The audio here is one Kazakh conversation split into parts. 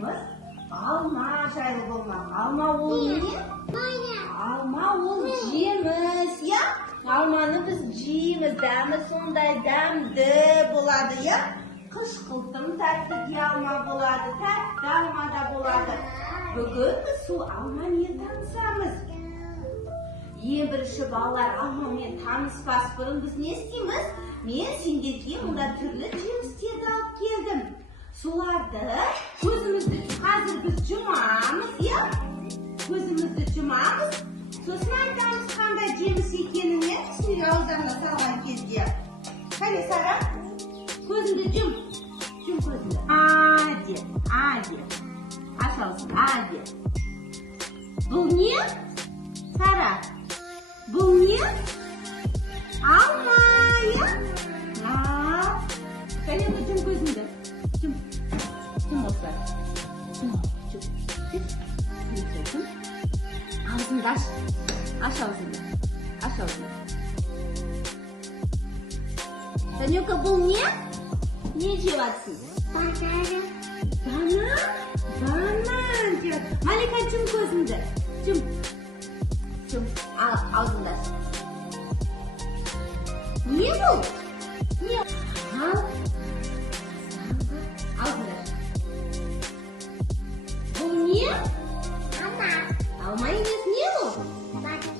тақырыбымыз алма жайлы болмақ. Алма ол не? Алма ол жеміс, я? Алманы біз жейміз, дәмі сондай дәмді болады, я? Қышқылтым тәтті алма болады, тәтті алма да болады. Бүгін біз сол алмамен танысамыз. Ең бірінші балалар, алмамен таныспас бұрын біз не істейміз? Мен сендерге мұнда түрлі жемістерді алып келдім. Соларды көзімізді қазір біз жұмамыз, я? Көзімізді жұмамыз. Сосын айтамыз қандай жеміс екеніне түсінер ауыздарына салған кезде. Қане Сара? Көзіңді жұм. Жұм көзіңді. А-де. Аш аузын. А-де. Бұл не? Сара. Бұл не? Алма, я? Қане жұм көзіңді. Жұм осылар. Жұм. Ağzını aç. Aç ağzını. Tanyoka, bu ne? Ne yiyeceksin? Banan diyor. Malika cüm gözünde. Cüm. Ağzını aç. Niye bu? Niye? Ağzını aç. Bu niye? Almayın niye bu? Mandarin.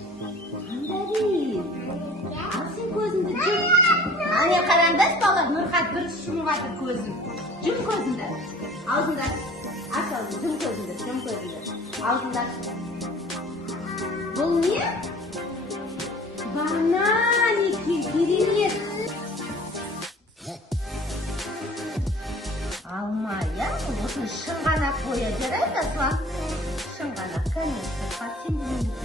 Al sen gözünde cüm. Anne karandaş bala Nurhat bir şunu vardır gözün. Cüm gözünde. Ağzında. Aç ağzını. Cüm gözünde. Ağzında. Bu ne? Banan iki. Girinir. Alma ya. Bunu şınganak koyacağız da şu an. Şınganak. Конечно. Спасибо.